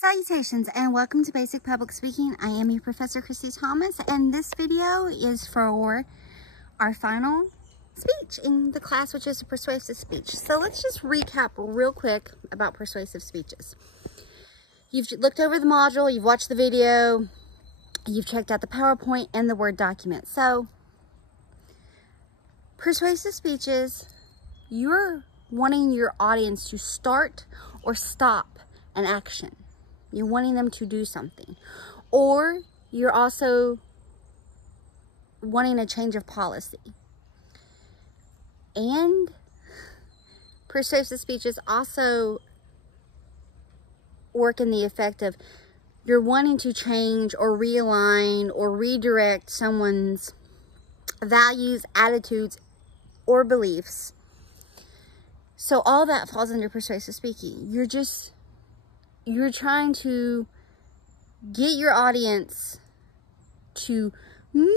Salutations and welcome to Basic Public Speaking. I am your Professor Christy Thomas, and this video is for our final speech in the class, which is a persuasive speech. So let's just recap real quick about persuasive speeches. You've looked over the module, you've watched the video, you've checked out the PowerPoint and the Word document. So persuasive speeches, you're wanting your audience to start or stop an action. You're wanting them to do something. Or you're also wanting a change of policy. And persuasive speeches also work in the effect of you're wanting to change or realign or redirect someone's values, attitudes, or beliefs. So all that falls under persuasive speaking. You're trying to get your audience to move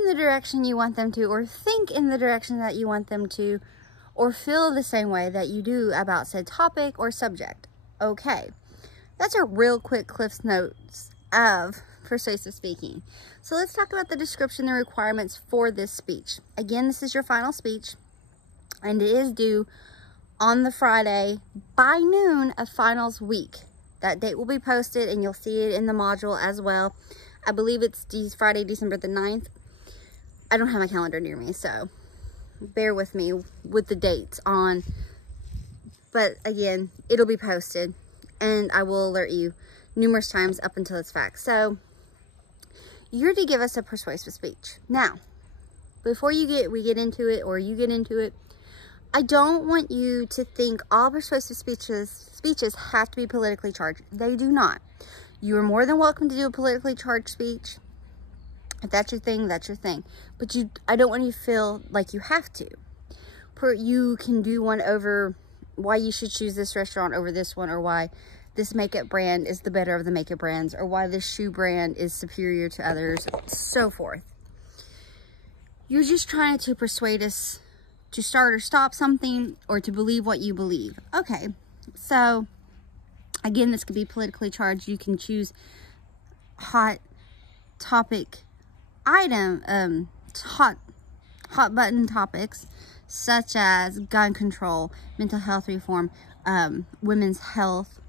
in the direction you want them to, or think in the direction that you want them to, or feel the same way that you do about said topic or subject. Okay, that's a real quick Cliff's Notes of persuasive speaking. So let's talk about the description and requirements for this speech. Again, this is your final speech, and it is due on the Friday by noon of finals week. That date will be posted, and you'll see it in the module as well. I believe it's Friday, December the 9th. I don't have my calendar near me, so bear with me with the dates on. But again, it'll be posted, and I will alert you numerous times up until it's fact. So you're to give us a persuasive speech. Now, before we get into it, or you get into it, I don't want you to think all persuasive speeches have to be politically charged. They do not. You are more than welcome to do a politically charged speech. If that's your thing, that's your thing. But I don't want you to feel like you have to. You can do one over why you should choose this restaurant over this one, or why this makeup brand is the better of the makeup brands, or why this shoe brand is superior to others, so forth. You're just trying to persuade us to start or stop something, or to believe what you believe. Okay, so again, this could be politically charged. You can choose hot topic item, hot button topics, such as gun control, mental health reform, women's health,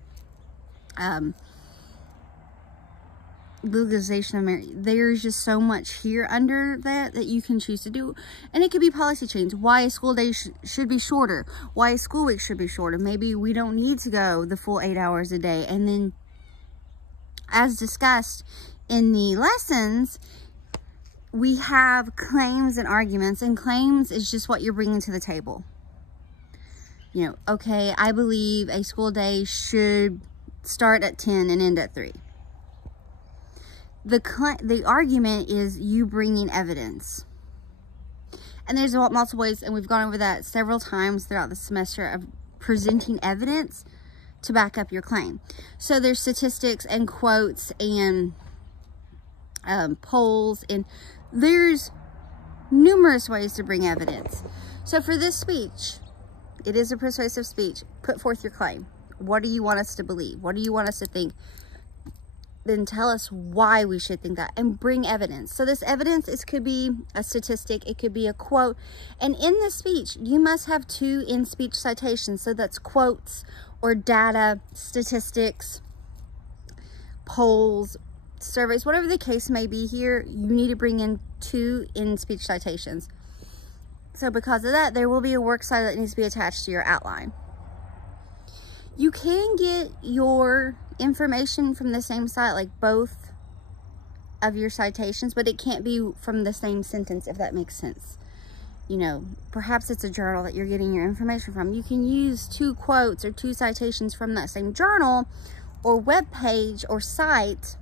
legalization of marriage. There's just so much here under that you can choose to do. And it could be policy change. Why a school day should be shorter. Why a school week should be shorter. Maybe we don't need to go the full 8 hours a day. And then, as discussed in the lessons, we have claims and arguments. And claims is just what you're bringing to the table. You know, okay, I believe a school day should start at 10 and end at 3. The argument is you bringing evidence. And there's multiple ways, and we've gone over that several times throughout the semester, of presenting evidence to back up your claim. So there's statistics and quotes and polls, and there's numerous ways to bring evidence. So for this speech, it is a persuasive speech. Put forth your claim. What do you want us to believe? What do you want us to think? Then tell us why we should think that, and bring evidence. So this evidence, could be a statistic, it could be a quote. And in this speech, you must have 2 in-speech citations. So that's quotes or data, statistics, polls, surveys, whatever the case may be here, you need to bring in 2 in-speech citations. So because of that, there will be a works cited that needs to be attached to your outline. You can get your information from the same site, like both of your citations, but it can't be from the same sentence, if that makes sense. You know, perhaps it's a journal that you're getting your information from. You can use 2 quotes or 2 citations from that same journal or web page or site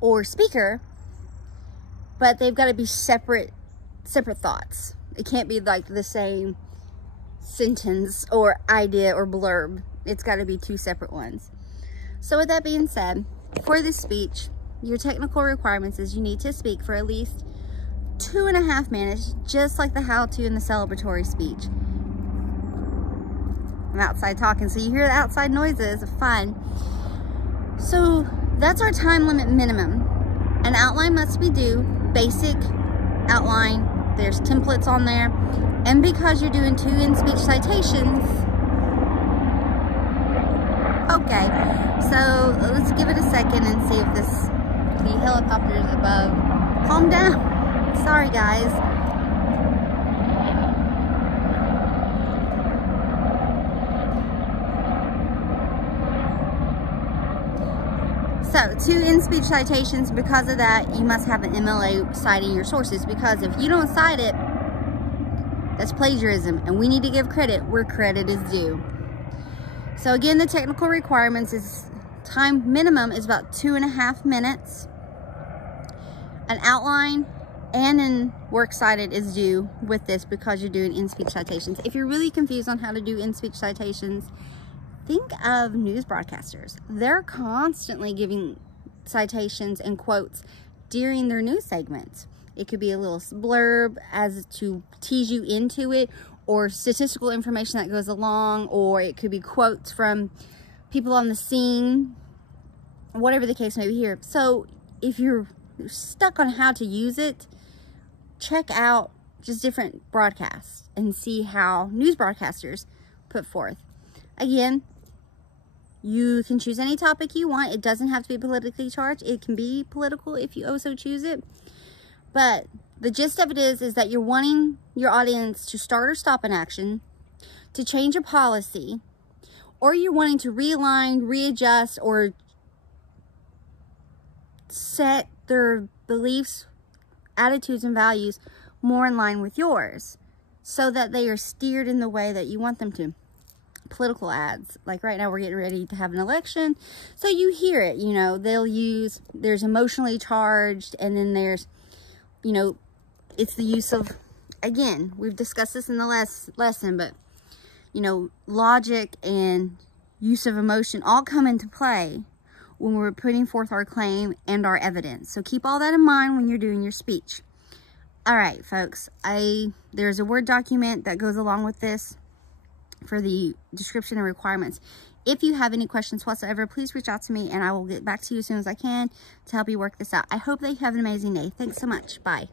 or speaker, but they've got to be separate thoughts. It can't be like the same sentence or idea or blurb. It's got to be 2 separate ones. So with that being said, for this speech, your technical requirements is you need to speak for at least 2.5 minutes, just like the how-to and the celebratory speech. I'm outside talking, so you hear the outside noises. Fun. So that's our time limit minimum. An outline must be due, basic outline. There's templates on there. And because you're doing 2 in-speech citations, okay, so let's give it a second and see if the helicopter is above. Calm down. Sorry, guys. So, 2 in-speech citations. Because of that, you must have an MLA citing your sources, because if you don't cite it, that's plagiarism, and we need to give credit where credit is due. So again, the technical requirements is time minimum is about 2.5 minutes. An outline and an works cited is due with this, because you're doing in-speech citations. If you're really confused on how to do in-speech citations, think of news broadcasters. They're constantly giving citations and quotes during their news segments. It could be a little blurb as to tease you into it, or statistical information that goes along, or it could be quotes from people on the scene, whatever the case may be here. So if you're stuck on how to use it, check out just different broadcasts and see how news broadcasters put forth. Again, you can choose any topic you want. It doesn't have to be politically charged. It can be political if you also choose it. But the gist of it is that you're wanting your audience to start or stop an action, to change a policy, or you're wanting to realign, readjust, or set their beliefs, attitudes, and values more in line with yours, so that they are steered in the way that you want them to. Political ads, like right now we're getting ready to have an election, so you hear it, you know, they'll use, there's emotionally charged, and then there's, you know, it's the use of, again, we've discussed this in the last lesson, but, you know, logic and use of emotion all come into play when we're putting forth our claim and our evidence. So keep all that in mind when you're doing your speech. All right, folks, there's a Word document that goes along with this for the description and requirements. If you have any questions whatsoever, please reach out to me and I will get back to you as soon as I can to help you work this out. I hope that you have an amazing day. Thanks so much. Bye.